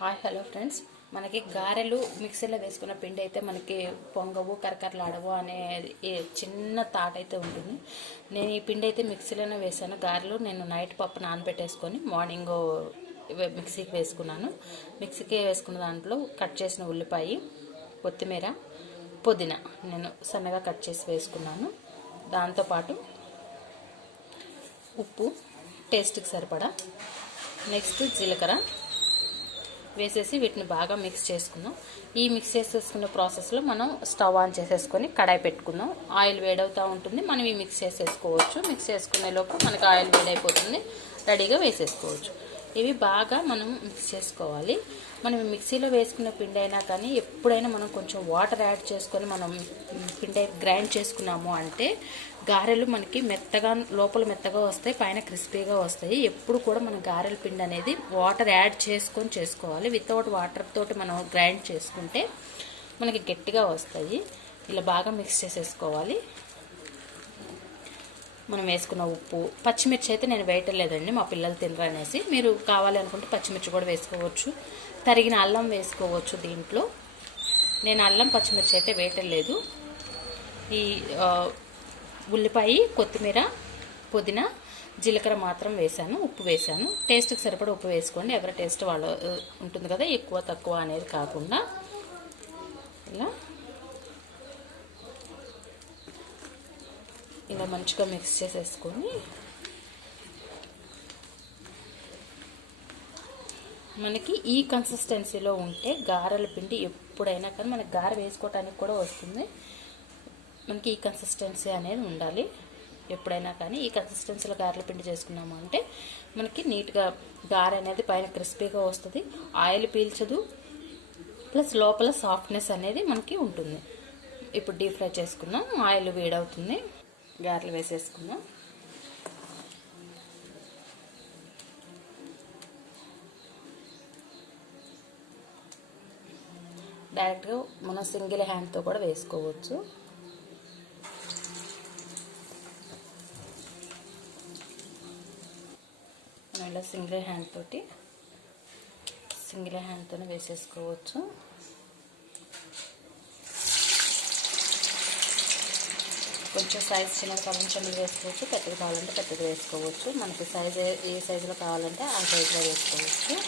Hi hello friends. మనకి గారెలు మిక్సీలో వేసుకున్న పిండి అయితే మనకి పొంగవు కరకరలాడవు అనే చిన్న థాట్ అయితే ఉంటుంది. నేను ఈ పిండి అయితే మిక్సీలోనే వేసాను గారెలు నేను నైట్ పప్పు నానబెట్టేసుకొని మార్నింగ్ మిక్సీకి వేసుకున్నాను. మిక్సీకి వేసుకున్న దాంట్లో కట్ చేసిన ఉల్లిపాయ కొత్తిమీర పుదీనా నేను సన్నగా కట్ చేసి వేసుకున్నాను. దాంతోపాటు ఉప్పు టేస్ట్కి సరిపడా. నెక్స్ట్ జీలకర్ర. వేసేసి వీటిని బాగా మిక్స్ చేసుకుందాం. ఈ మిక్స్ చేసేసుకున్న ప్రాసెస్లో మనం స్టవ్ ఆన్ చేసేసుకొని కడాయి పెట్టుకుందాం. ఆయిల్ వేడవుతూ ఉంటుంది. మనం ఈ మిక్స్ చేసేసుకోవచ్చు. మిక్స్ చేసుకునే లోపు మనకి ఆయిల్ వేడైపోతుంది. రెడీగా వేసేసుకోవచ్చు. ఇవి బాగా మనం మిక్స్ చేసుకోవాలి. మనం మిక్సీలో వేసుకున్న పిండి అయినా కానీ ఎప్పుడైనా మనం కొంచెం వాటర్ యాడ్ చేసుకొని మనం పిండి గ్రైండ్ చేసుకున్నాము అంటే గారెలు మనకి మెత్తగా లోపల మెత్తగా వస్తాయి పైన క్రిస్పీగా వస్తాయి. ఎప్పుడు కూడా మన గారెల పిండి అనేది వాటర్ యాడ్ చేసుకొని చేసుకోవాలి. వితౌట్ వాటర్ తోటి మనం గ్రైండ్ చేసుకుంటే మనకి గట్టిగా వస్తాయి. ఇలా బాగా మిక్స్ చేసేసుకోవాలి. మనం వేసుకున్న ఉప్పు పచ్చిమిర్చి అయితే నేను వేయటలేదండి మా పిల్లలు తినరనేసి. మీరు కావాలి అనుకుంటే పచ్చిమిర్చి కూడా వేసుకోవచ్చు. తరిగిన అల్లం వేసుకోవచ్చు దీంట్లో. నేను అల్లం పచ్చిమిర్చి అయితే వేయటం లేదు ఈ ఉల్లిపాయ కొత్తిమీర పుదీనా జీలకర్ర మాత్రం వేసాను ఉప్పు వేసాను టేస్ట్కి సరిపడా ఉప్పు వేసుకోండి. ఎవరి టేస్ట్ వాళ్ళు ఉంటుంది కదా ఎక్కువ తక్కువ అనేది కాకుండా. ఇలా. ఇలా మంచిగా మిక్స్ చేసేసుకొని. మనకి ఈ కన్సిస్టెన్సీలో ఉంటే గారెల పిండి ఎప్పుడైనా కానీ మనకి గారె వేసుకోవటానికి కూడా వస్తుంది. మనకి ఈ కన్సిస్టెన్సీ అనేది ఉండాలి. ఎప్పుడైనా కానీ ఈ కన్సిస్టెన్సీలో గారెల పిండి చేసుకున్నాము అంటే మనకి నీట్గా గారె అనేది పైన క్రిస్పీగా వస్తుంది. ఆయిల్ పీల్చదు. ప్లస్ లోపల సాఫ్ట్నెస్ అనేది మనకి ఉంటుంది. ఇప్పుడు డీప్ ఫ్రై చేసుకున్నాం. ఆయిల్ వేడవుతుంది. గారెలు వేసేసుకున్నాం. డైరెక్ట్గా మనం సింగిల్ హ్యాండ్తో కూడా వేసుకోవచ్చు. మనం ఇలా సింగిల్ హ్యాండ్ తోటి సింగిల్ హ్యాండ్తోనే వేసేసుకోవచ్చు. కొంచెం సైజ్ చిన్నది కావాలంటే చిన్నది వేసుకోవచ్చు పెద్దది కావాలంటే పెద్దది వేసుకోవచ్చు. మనకి సైజ్ ఏ- సైజులో కావాలంటే ఆ సైజులో వేసుకోవచ్చు.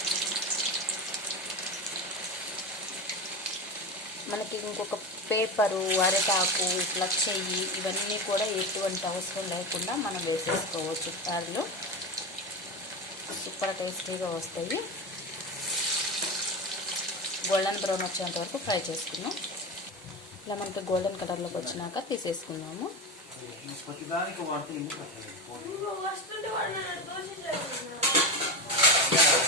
మనకి ఇంకొక పేపరు అరటాకు ఇట్లా చెయ్యి ఇవన్నీ కూడా ఎటువంటి అవసరం లేకుండా మనం వేసేసుకోవచ్చు దానిలో సూపర్ టేస్టీగా వస్తాయి గోల్డెన్ బ్రౌన్ వచ్చేంత వరకు ఫ్రై చేసుకుందాం ఇలా మనకి గోల్డెన్ కలర్లోకి వచ్చినాక తీసేసుకుందాము?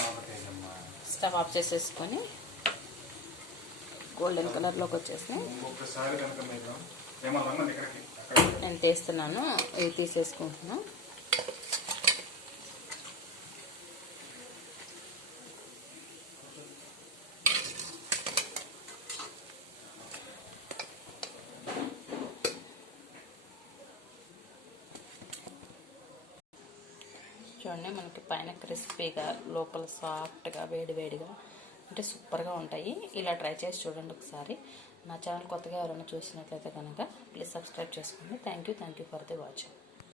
ఒకటేనమ్మా. స్టవ్ ఆఫ్ చేసేసుకొని గోల్డెన్ కలర్లోకి వచ్చేసి ఒక్కసారి కనుక మీరు ఏమన్నా ఇక్కడికి అక్కడ నేను తీస్తున్నాను ఇది తీసేసుకుంటున్నాను చూడండి మనకి పైన క్రిస్పీగా లోపల సాఫ్ట్గా వేడి వేడిగా అంటే సూపర్గా ఉంటాయి. ఇలా ట్రై చేసి చూడండి ఒకసారి. నా ఛానల్ కొత్తగా ఎవరైనా చూసినట్లయితే కనుక ప్లీజ్ సబ్స్క్రైబ్ చేసుకోండి. Thank you thank you for the watching.